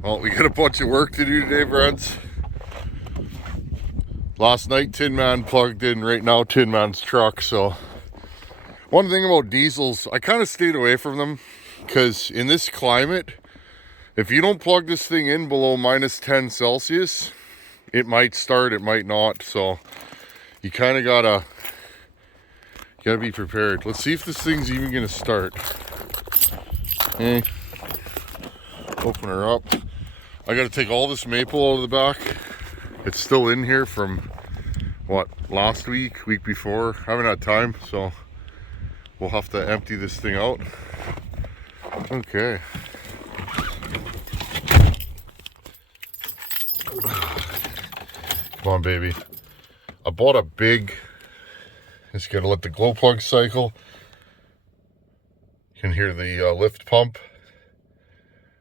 Well, we got a bunch of work to do today, friends. Last night, Tin Man plugged in. Right now, Tin Man's truck. So, one thing about diesels, I kind of stayed away from them because in this climate, if you don't plug this thing in below minus 10 Celsius, it might start, it might not. So, you kind of gotta be prepared. Let's see if this thing's even gonna start. Okay. Open her up. I gotta take all this maple out of the back. It's still in here from what, last week before. I haven't had time, so we'll have to empty this thing out. Okay. Come on, baby. I bought a big, just gotta let the glow plug cycle. You can hear the lift pump.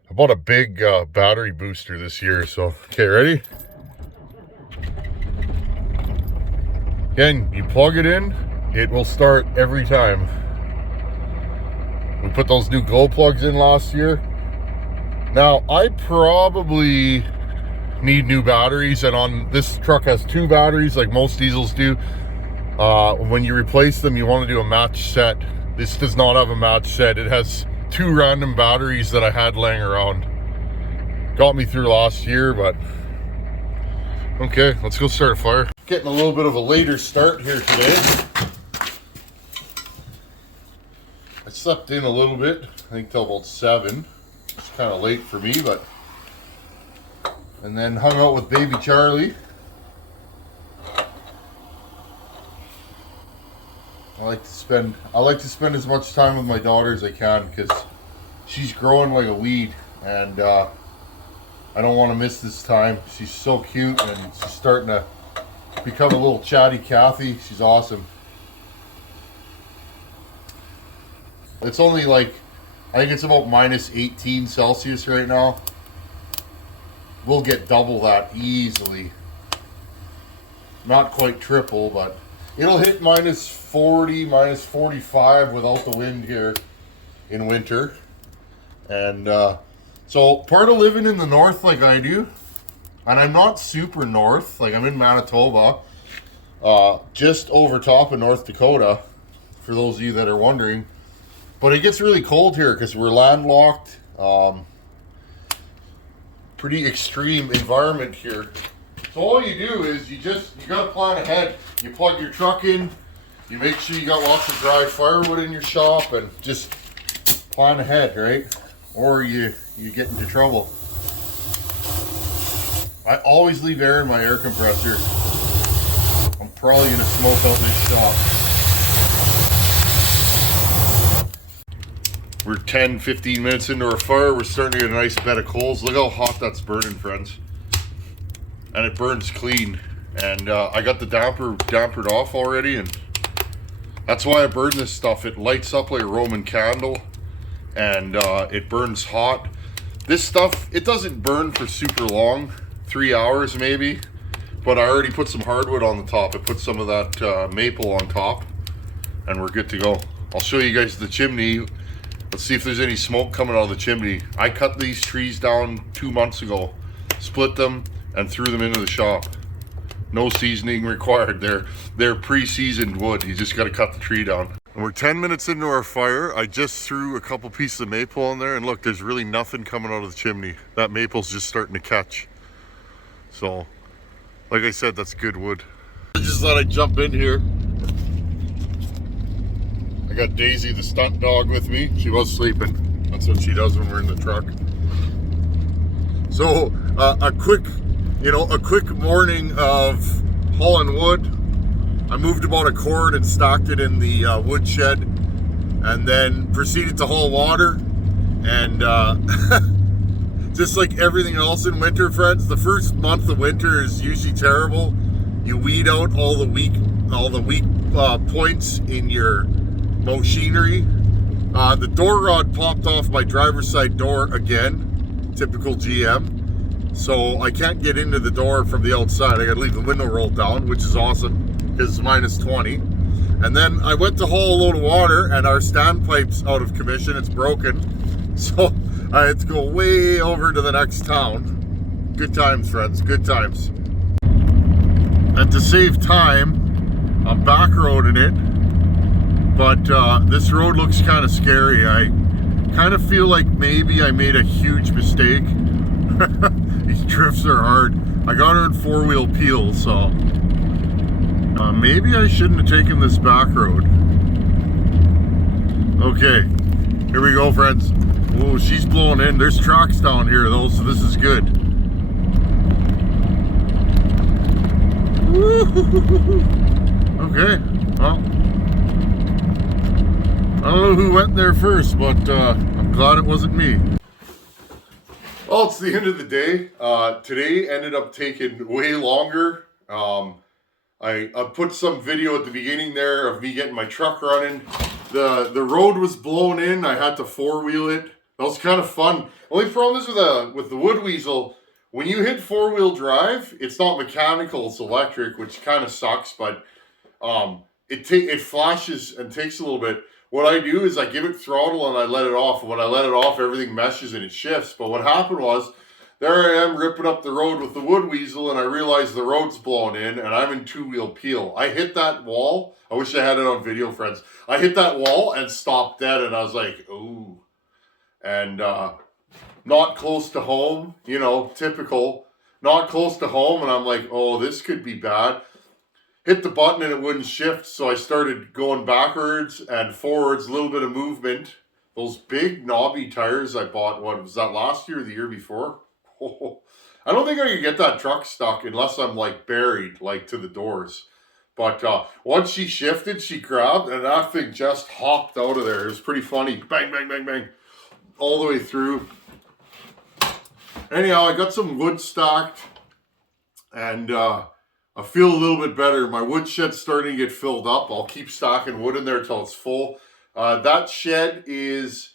I bought a big battery booster this year, so, okay, ready? Again, you plug it in, it will start every time. We put those new glow plugs in last year. Now, I probably need new batteries, and on this truck has 2 batteries like most diesels do. When you replace them, you want to do a match set. This does not have a match set. It has 2 random batteries that I had laying around. Got me through last year, but okay, let's go start a fire. Getting a little bit of a later start here today. I slept in a little bit, I think till about 7. It's kind of late for me, but and then hung out with baby Charlie. I like to spend as much time with my daughter as I can because she's growing like a weed, and I don't want to miss this time. She's so cute, and she's starting to become a little chatty Cathy. She's awesome. It's only like, I think it's about minus 18 Celsius right now. We'll get double that easily. Not quite triple, but it'll hit minus 40, minus 45 without the wind here in winter. And so part of living in the north like I do, and I'm not super north, like I'm in Manitoba, just over top of North Dakota, for those of you that are wondering. But it gets really cold here because we're landlocked. Pretty extreme environment here. So all you do is you gotta plan ahead. You plug your truck in, you make sure you got lots of dry firewood in your shop, and just plan ahead, right? Or you get into trouble. I always leave air in my air compressor. I'm probably gonna smoke out my shop. We're 10-15 minutes into our fire. We're starting to get a nice bed of coals. Look how hot that's burning, friends. And it burns clean. And I got the dampered off already, and that's why I burn this stuff. It lights up like a Roman candle, and it burns hot. This stuff, it doesn't burn for super long, 3 hours maybe, but I already put some hardwood on the top. I put some of that maple on top, and we're good to go. I'll show you guys the chimney. Let's see if there's any smoke coming out of the chimney. I cut these trees down 2 months ago, split them, and threw them into the shop. No seasoning required. They're pre-seasoned wood. You just got to cut the tree down. And we're 10 minutes into our fire. I just threw a couple pieces of maple in there, and look, there's really nothing coming out of the chimney. That maple's just starting to catch. So, like I said, that's good wood. I just thought I'd jump in here. I got Daisy, the stunt dog, with me. She was sleeping. That's what she does when we're in the truck. So, a quick morning of hauling wood. I moved about a cord and stacked it in the wood shed, and then proceeded to haul water. And just like everything else in winter, friends, the first month of winter is usually terrible. You weed out all the weak points in your machinery. The door rod popped off my driver's side door again, typical GM. So I can't get into the door from the outside. I gotta leave the window rolled down, which is awesome because it's minus 20. And then I went to haul a load of water, and our standpipe's out of commission. It's broken. So Let's go way over to the next town. Good times, friends, good times. And to save time, I'm backroading it, but this road looks kind of scary. I kind of feel like maybe I made a huge mistake. These drifts are hard. I got her in four-wheel peel, so maybe I shouldn't have taken this back road. Okay, here we go, friends. Oh, she's blowing in. There's tracks down here though, so this is good. Okay, well, I don't know who went there first, but I'm glad it wasn't me. Well, it's the end of the day. Today ended up taking way longer. I put some video at the beginning there of me getting my truck running. The road was blown in. I had to four-wheel it. That was kind of fun. Only problem is with the wood weasel, when you hit four-wheel drive, it's not mechanical, it's electric, which kind of sucks, but it flashes and takes a little bit. What I do is I give it throttle and I let it off. And when I let it off, everything meshes and it shifts. But what happened was, there I am ripping up the road with the wood weasel, and I realized the road's blown in and I'm in two-wheel peel. I hit that wall. I wish I had it on video, friends. I hit that wall and stopped dead, and I was like, ooh. And not close to home, you know, typical. Not close to home, and I'm like, oh, this could be bad. Hit the button and it wouldn't shift, so I started going backwards and forwards, a little bit of movement. Those big knobby tires I bought, what was that, last year or the year before? Oh, I don't think I could get that truck stuck unless I'm like buried, like to the doors. But once she shifted, she grabbed, and that thing just hopped out of there. It was pretty funny. Bang, bang, bang, bang. All the way through. Anyhow, I got some wood stacked, and I feel a little bit better. My wood shed's starting to get filled up. I'll keep stacking wood in there till it's full. That shed it's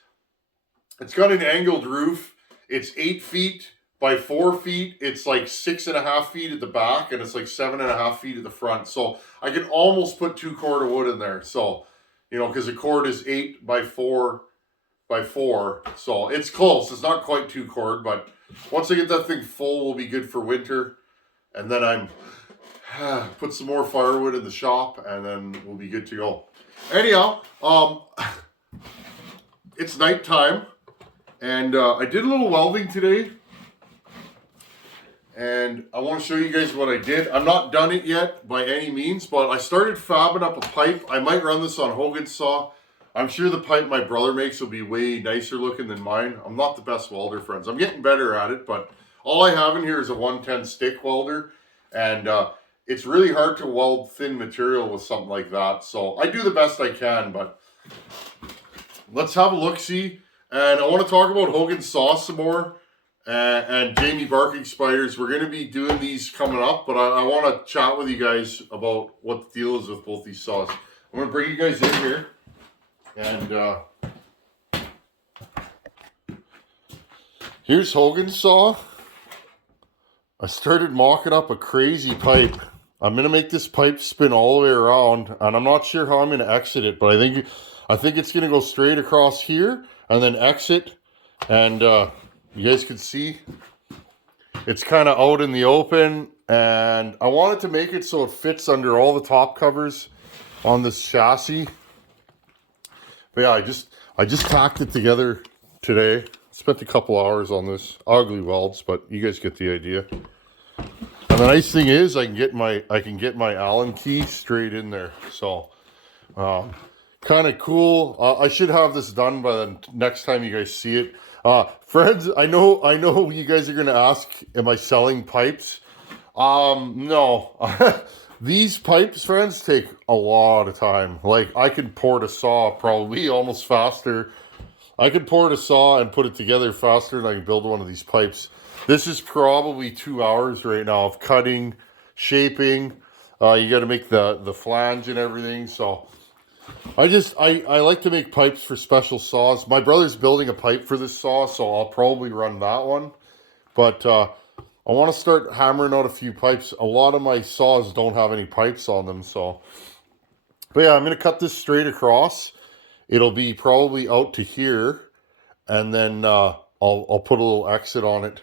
got an angled roof. It's 8 feet by 4 feet. It's like 6.5 feet at the back, and it's like 7.5 feet at the front. So I can almost put 2 cord of wood in there. So, you know, because the cord is 8 by 4 by 4. So it's close. It's not quite 2 cord, but once I get that thing full, we'll be good for winter. And then I'm put some more firewood in the shop, and then we'll be good to go. Anyhow, it's nighttime, and I did a little welding today, and I want to show you guys what I did. I'm not done it yet by any means, but I started fabbing up a pipe. I might run this on Hogans saw. I'm sure the pipe my brother makes will be way nicer looking than mine. I'm not the best welder, friends. I'm getting better at it, but all I have in here is a 110 stick welder, and it's really hard to weld thin material with something like that. So I do the best I can, but let's have a look-see. And I want to talk about Hogans saw some more, and Jamie Barking spiders. We're going to be doing these coming up, but I want to chat with you guys about what the deal is with both these saws. I'm going to bring you guys in here, and here's Hogans saw. I started mocking up a crazy pipe. I'm going to make this pipe spin all the way around, and I'm not sure how I'm going to exit it, but I think it's going to go straight across here and then exit, and you guys can see it's kind of out in the open, and I wanted to make it so it fits under all the top covers on this chassis. But yeah, I just tacked it together today. Spent a couple hours on this. Ugly welds, but you guys get the idea. And the nice thing is I can get my Allen key straight in there. So kind of cool. I should have this done by the next time you guys see it. Friends, I know you guys are gonna ask, am I selling pipes? No. These pipes, friends, take a lot of time. Like, I could port a saw probably almost faster. I could port a saw and put it together faster than I can build one of these pipes. This is probably 2 hours right now of cutting, shaping. You got to make the flange and everything. So I like to make pipes for special saws. My brother's building a pipe for this saw, so I'll probably run that one. But I want to start hammering out a few pipes. A lot of my saws don't have any pipes on them, so. But yeah, I'm going to cut this straight across. It'll be probably out to here, and then I'll put a little exit on it.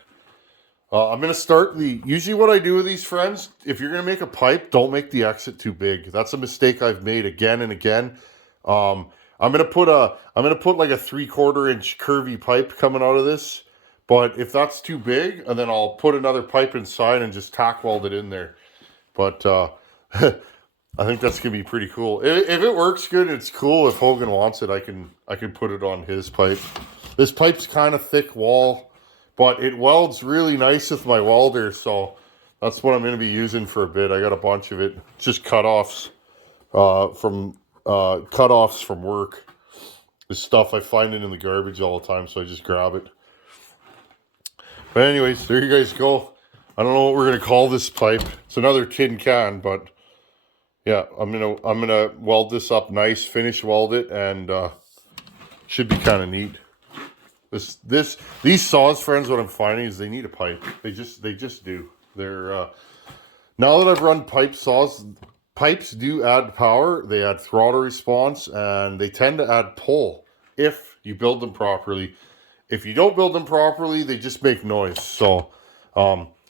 I'm going to start usually what I do with these, friends, if you're going to make a pipe, don't make the exit too big. That's a mistake I've made again and again. I'm going to put like a 3/4 inch curvy pipe coming out of this. But if that's too big, and then I'll put another pipe inside and just tack weld it in there. But I think that's gonna be pretty cool. If it works good and it's cool, if Hogan wants it, I can put it on his pipe. This pipe's kind of thick wall, but it welds really nice with my welder, so that's what I'm gonna be using for a bit. I got a bunch of it. It's just cutoffs from work. This stuff I find it in the garbage all the time, so I just grab it. But anyways, there you guys go. I don't know what we're gonna call this pipe. It's another tin can, but yeah, I'm gonna weld this up nice, finish weld it, and should be kind of neat. These saws, friends, what I'm finding is they need a pipe. They just do. They're now that I've run pipe saws, pipes do add power. They add throttle response, and they tend to add pull if you build them properly. If you don't build them properly, they just make noise. So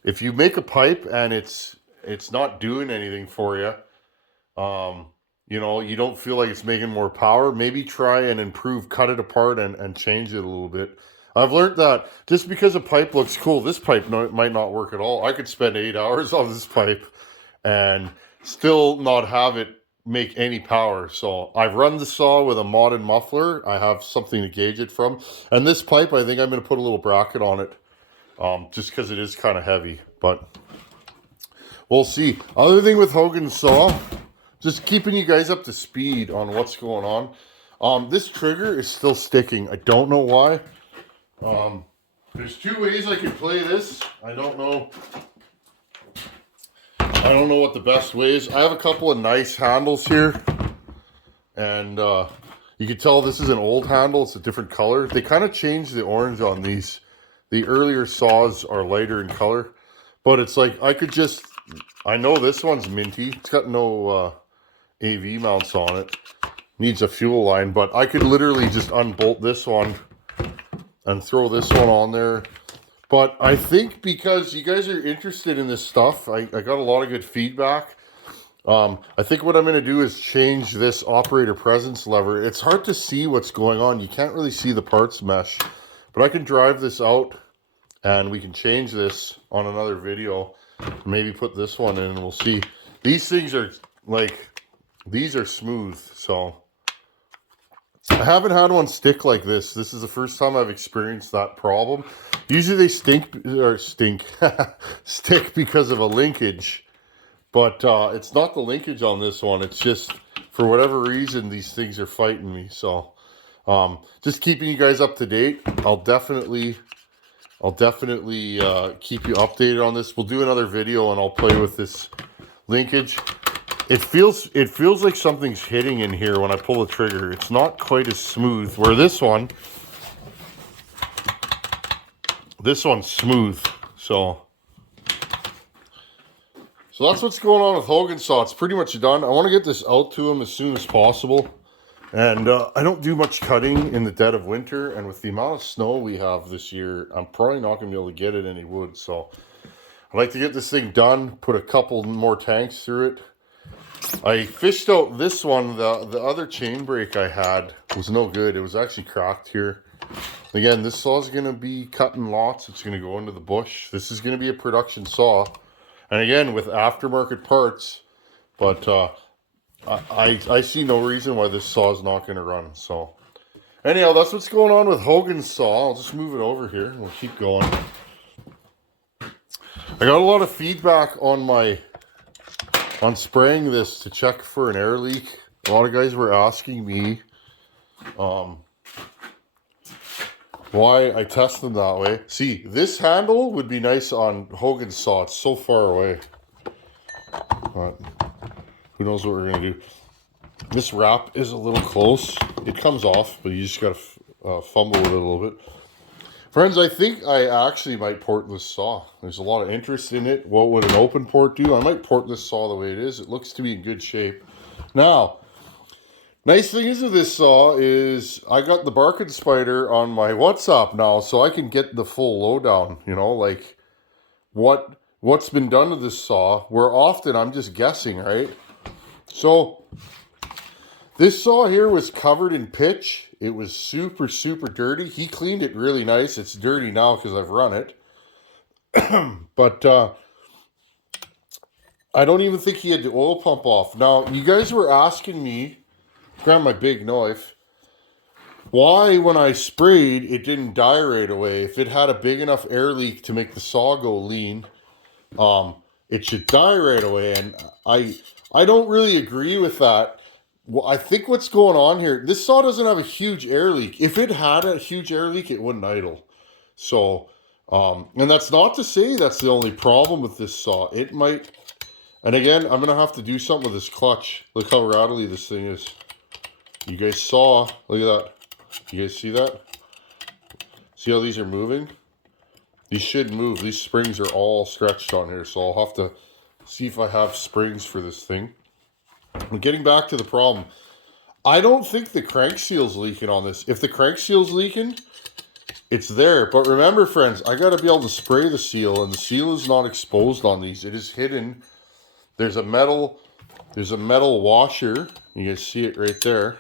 if you make a pipe and it's not doing anything for you, you know, you don't feel like it's making more power, maybe try and improve, cut it apart and change it a little bit. I've learned that just because a pipe looks cool, this pipe might not work at all. I could spend 8 hours on this pipe and still not have it make any power. So I've run the saw with a modded muffler. I have something to gauge it from. And this pipe, I think I'm going to put a little bracket on it, just because it is kind of heavy. But we'll see. Other thing with Hogan's saw, just keeping you guys up to speed on what's going on. This trigger is still sticking. I don't know why. There's 2 ways I can play this. I don't know what the best way is. I have a couple of nice handles here. And you can tell this is an old handle. It's a different color. They kind of changed the orange on these. The earlier saws are lighter in color. But it's like I know this one's minty. It's got no AV mounts on it. Needs a fuel line. But I could literally just unbolt this one and throw this one on there. But I think because you guys are interested in this stuff, I got a lot of good feedback. I think what I'm going to do is change this operator presence lever. It's hard to see what's going on. You can't really see the parts mesh. But I can drive this out and we can change this on another video. Maybe put this one in and we'll see. These things are these are smooth. So I haven't had one stick like this. This is the first time I've experienced that problem. Usually they stick because of a linkage, but it's not the linkage on this one. It's just for whatever reason these things are fighting me. So just keeping you guys up to date. I'll definitely keep you updated on this. We'll do another video and I'll play with this linkage. It feels like something's hitting in here when I pull the trigger. It's not quite as smooth. Where this one's smooth. So that's what's going on with Hogan's saw. It's pretty much done. I want to get this out to him as soon as possible. And I don't do much cutting in the dead of winter. And with the amount of snow we have this year, I'm probably not going to be able to get it any wood. So I'd like to get this thing done, put a couple more tanks through it. I fished out this one. The other chain brake I had was no good. It was actually cracked here. Again, this saw is going to be cutting lots. It's going to go into the bush. This is going to be a production saw. And again, with aftermarket parts. But I see no reason why this saw is not going to run. So anyhow, that's what's going on with Hogan's saw. I'll just move it over here and we'll keep going. I got a lot of feedback on spraying this to check for an air leak. A lot of guys were asking me why I test them that way. See, this handle would be nice on Hogan's saw. It's so far away. But who knows what we're going to do. This wrap is a little close. It comes off, but you just got to fumble with it a little bit. Friends, I think I actually might port this saw. There's a lot of interest in it. What would an open port do? I might port this saw the way it is. It looks to be in good shape. Now Nice thing is with this saw is I got the Barking Spider on my WhatsApp now, so I can get the full lowdown, you know, like what's been done to this saw, where often I'm just guessing, right? So this saw here was covered in pitch. It was super, super dirty. He cleaned it really nice. It's dirty now because I've run it. But I don't even think he had the oil pump off. Now, you guys were asking me, grab my big knife, why when I sprayed it didn't die right away. If it had a big enough air leak to make the saw go lean, it should die right away. And I don't really agree with that. Well, I think what's going on here, this saw doesn't have a huge air leak. If it had a huge air leak, it wouldn't idle. So, and that's not to say that's the only problem with this saw. It might, and again, I'm going to have to do something with this clutch. Look how rattly this thing is. You guys saw, look at that. You guys see that? See how these are moving? These should move. These springs are all stretched on here, so I'll have to see if I have springs for this thing. But getting back to the problem, I don't think the crank seal's leaking on this. If the crank seal's leaking, it's there. But remember, friends, I got to be able to spray the seal, and the seal is not exposed on these. It is hidden. There's a metal washer. You guys see it right there.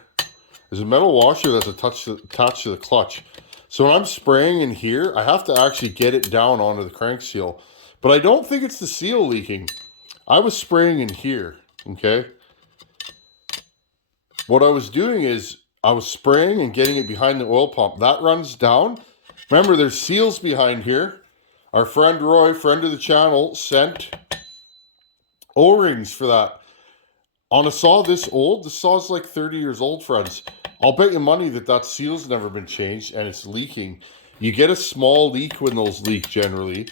There's a metal washer that's attached to the clutch. So when I'm spraying in here, I have to actually get it down onto the crank seal. But I don't think it's the seal leaking. I was spraying in here, okay? What I was doing is I was spraying and getting it behind the oil pump. That runs down. Remember, there's seals behind here. Our friend Roy, friend of the channel, sent O-rings for that. On a saw this old, the saw's like 30 years old, friends. I'll bet you money that seal's never been changed and it's leaking. You get a small leak when those leak generally.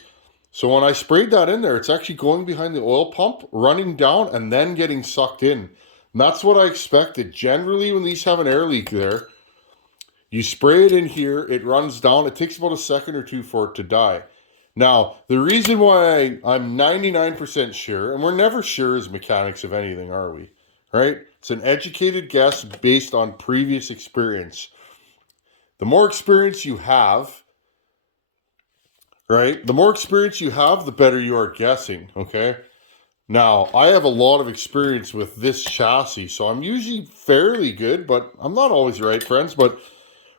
So when I sprayed that in there, it's actually going behind the oil pump, running down, and then getting sucked in. And that's what I expected. Generally, when these have an air leak there, you spray it in here, it runs down. It takes about a second or two for it to die. Now, the reason why I'm 99% sure, and we're never sure as mechanics of anything, are we? Right? It's an educated guess based on previous experience. The more experience you have, right? The more experience you have, the better you are guessing, okay? Now, I have a lot of experience with this chassis, so I'm usually fairly good, but I'm not always right, friends. But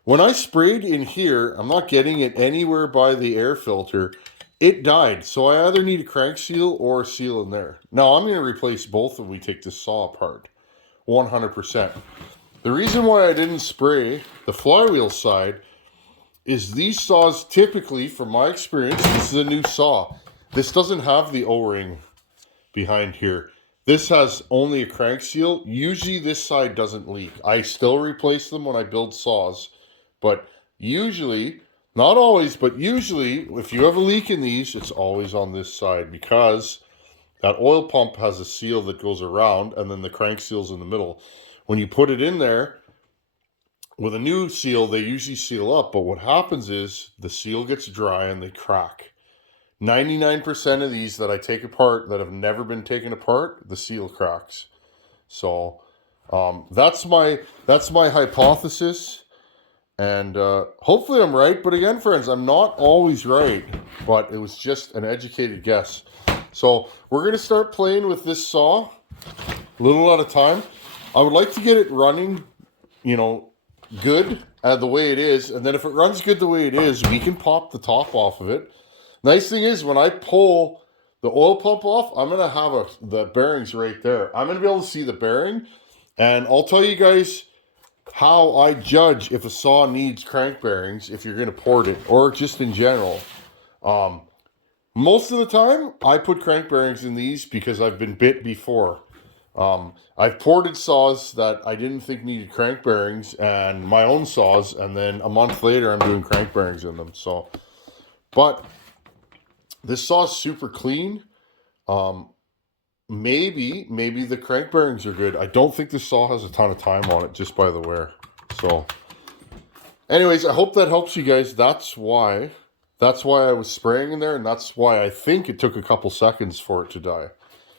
when I sprayed in here, I'm not getting it anywhere by the air filter. It died, so I either need a crank seal or a seal in there. Now, I'm going to replace both when we take this saw apart, 100%. The reason why I didn't spray the flywheel side is these saws typically, from my experience, this is a new saw. This doesn't have the O-ring behind here. This has only a crank seal. Usually this side doesn't leak. I still replace them when I build saws, but usually, not always, but usually, if you have a leak in these, it's always on this side because that oil pump has a seal that goes around and then the crank seal's in the middle. When you put it in there, with a new seal, they usually seal up, but what happens is the seal gets dry and they crack. 99% of these that I take apart that have never been taken apart, the seal cracks. So that's my hypothesis, and hopefully I'm right. But again, friends, I'm not always right, but it was just an educated guess. So we're gonna start playing with this saw a little at a time. I would like to get it running, good the way it is, and then if it runs good the way it is, we can pop the top off of it. Nice thing is, when I pull the oil pump off, I'm going to have the bearings right there. I'm going to be able to see the bearing, and I'll tell you guys how I judge if a saw needs crank bearings, if you're going to port it, or just in general. Most of the time, I put crank bearings in these because I've been bit before. I've ported saws that I didn't think needed crank bearings, and my own saws, and then a month later, I'm doing crank bearings in them. So, but this saw is super clean. Maybe the crank bearings are good. I don't think this saw has a ton of time on it, just by the wear. So, anyways, I hope that helps you guys. That's why I was spraying in there, and that's why I think it took a couple seconds for it to die.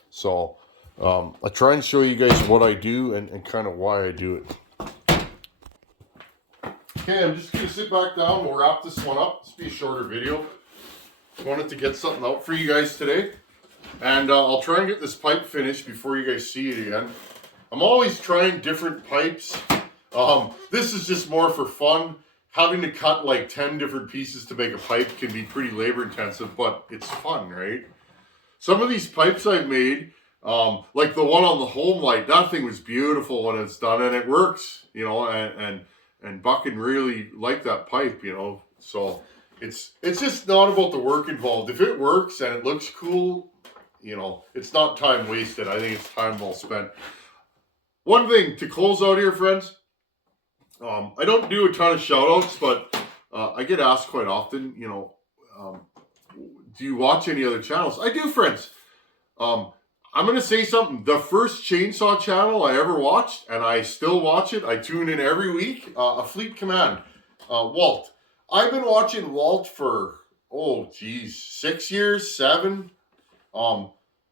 So, I try and show you guys what I do and kind of why I do it. Okay, I'm just going to sit back down. We'll wrap this one up. This will be a shorter video. Wanted to get something out for you guys today. And I'll try and get this pipe finished before you guys see it again. I'm always trying different pipes. This is just more for fun. Having to cut like 10 different pieces to make a pipe can be pretty labor intensive, but it's fun, right? Some of these pipes I've made, like the one on the home light, that thing was beautiful when it's done, and it works, you know, and Buckin really liked that pipe, you know. So it's just not about the work involved. If it works and it looks cool, you know, it's not time wasted. I think it's time well spent. One thing to close out here, friends. I don't do a ton of shout outs, but I get asked quite often, you know, do you watch any other channels? I do, friends. I'm going to say something. The first chainsaw channel I ever watched, and I still watch it, I tune in every week, A Fleet Command, Walt. I've been watching Walt for, 6 years, 7. A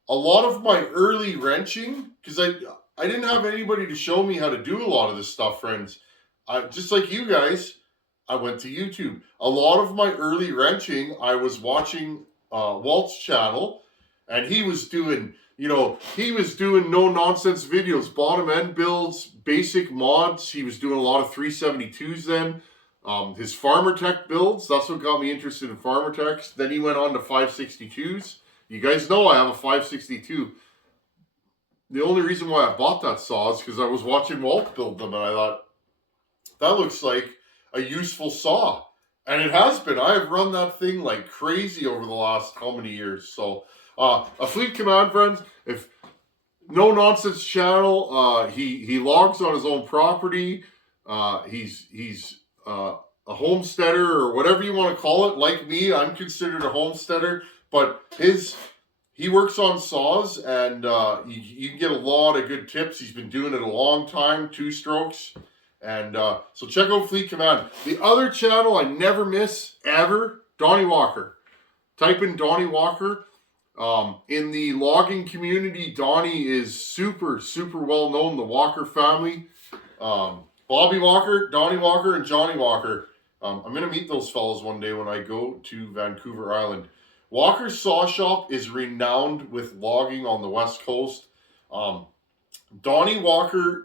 lot of my early wrenching, because I didn't have anybody to show me how to do a lot of this stuff, friends. Just like you guys, I went to YouTube. A lot of my early wrenching, I was watching Walt's channel, and he was doing, you know, no nonsense videos, bottom end builds, basic mods. He was doing a lot of 372s then. His Farmer Tech builds, that's what got me interested in Farmer Techs. Then he went on to 562s. You guys know I have a 562. The only reason why I bought that saw is because I was watching Walt build them, and I thought, that looks like a useful saw. And it has been. I have run that thing like crazy over the last how many years. So, A Fleet Command, friends, if no nonsense channel, he logs on his own property. He's a homesteader, or whatever you want to call it. Like me, I'm considered a homesteader, but he works on saws, and you can get a lot of good tips. He's been doing it a long time, 2 strokes. And so check out Fleet Command. The other channel I never miss, ever, Donnie Walker. Type in Donnie Walker. In the logging community, Donnie is super, super well known, the Walker family. Bobby Walker, Donnie Walker, and Johnny Walker. I'm going to meet those fellows one day when I go to Vancouver Island. Walker's Saw Shop is renowned with logging on the West Coast. Donnie Walker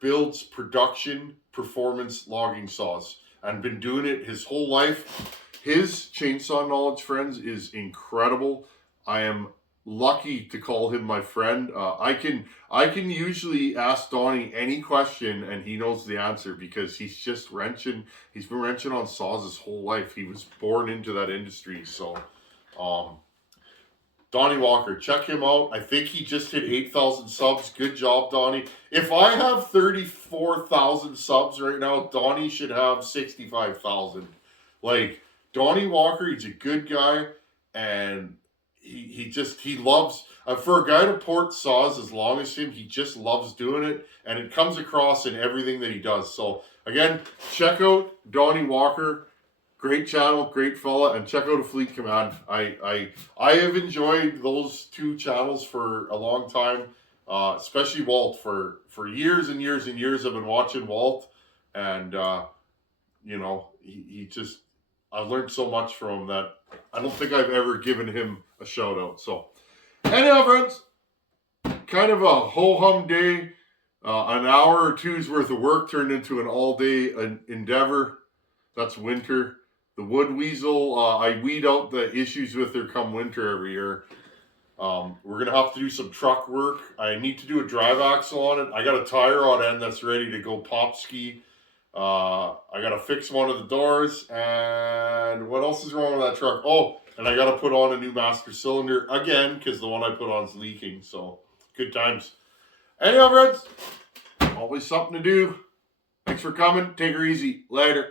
builds production performance logging saws and been doing it his whole life. His chainsaw knowledge, friends, is incredible. I am lucky to call him my friend. I can usually ask Donnie any question and he knows the answer, because he's just wrenching. He's been wrenching on saws his whole life. He was born into that industry. So, Donnie Walker, check him out. I think he just hit 8,000 subs. Good job, Donnie. If I have 34,000 subs right now, Donnie should have 65,000. Like, Donnie Walker, he's a good guy, and he loves, for a guy to port saws as long as him, he just loves doing it, and it comes across in everything that he does. So, again, check out Donnie Walker. Great channel, great fella, and check out A Fleet Command. I have enjoyed those 2 channels for a long time, especially Walt. For years and years and years, I've been watching Walt, and you know, he just, I've learned so much from him that I don't think I've ever given him a shout out. So, anyhow, friends, kind of a ho-hum day. An hour or two's worth of work turned into an all-day endeavor. That's winter. The wood weasel, I weed out the issues with her come winter every year. We're going to have to do some truck work. I need to do a drive axle on it. I got a tire on end that's ready to go pop ski. I got to fix one of the doors. And what else is wrong with that truck? Oh, and I got to put on a new master cylinder again, because the one I put on is leaking. So, good times. Anyhow, friends, always something to do. Thanks for coming. Take her easy. Later.